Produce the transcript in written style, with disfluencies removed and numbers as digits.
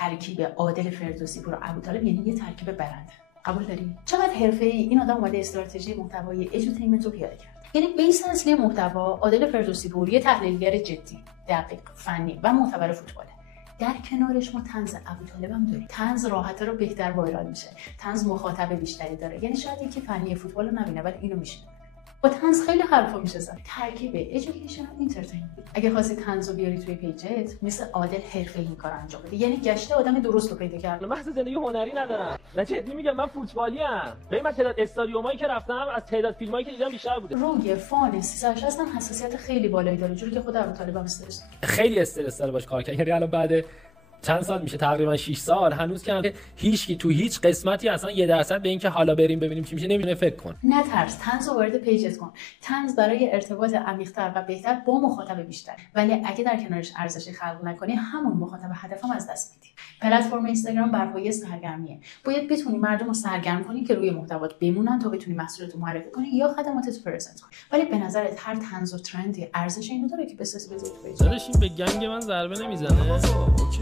ترکیب عادل فردوسی پور و ابوطالب یعنی یه ترکیب برنده. قبول داری؟ چقدر حرفه‌ای این آدم اومده استراتژی محتوایی ادوتیمنت رو پیاده کرد. یعنی بیس اصلی محتوا عادل فردوسی پور یه تحلیلگر جدی، دقیق، فنی و معتبر فوتباله. در کنارش ما طنز ابوطالب هم داریم. طنز راحت‌تر رو بهتر وایرال میشه. طنز مخاطب بیشتری داره. یعنی شاید یکی فنی فوتبال رو نبینه ولی اینو میشه. با طنز خیلی حرفا میشه زد. ترکیب ادویکیشن و اینترتینمنت. اگه خواستی طنز رو بیاری توی پیجت، مثل عادل حرفه‌ای این کارو انجام بده. یعنی گشته آدم درست رو پیدا کرد. من محض زندگی هنری ندارم. نه جدی میگم، من فوتبالی ام. ببین من تعداد استادیومایی که رفتم از تعداد فیلمایی که دیدم بیشتر بوده. روی فان 360 هم حساسیت خیلی بالایی داره، جوری که خود ابوطالب هم استرس داره. خیلی استرس داره باش کار کردن. یعنی الان بعد چند سال میشه، تقریبا 6 سال، هنوز که هیچکی تو هیچ قسمتی اصلا 1% به اینکه حالا بریم ببینیم چی میشه نمیدونه فکر کن. نترس، طنز رو وارد پیجت کن. طنز برای ارتباط عمیق‌تر و بهتر با مخاطب بیشتر. ولی اگه در کنارش ارزشی خلق نکنی، همون مخاطب هدفم از دست میدی. پلتفرم اینستاگرام بر پایه سرگرمیه. باید بتونی مردم رو سرگرم کنی که روی محتوات بمونن تا بتونی محصولات رو معرفی کنی یا خدماتت رو پرزنت کنی. ولی به نظرت هر طنز و ترندی ارزش اینو داره که بسازی بذاری تو پیج؟ داداش این به گنگ من ضربه نمیزنه. اوکی.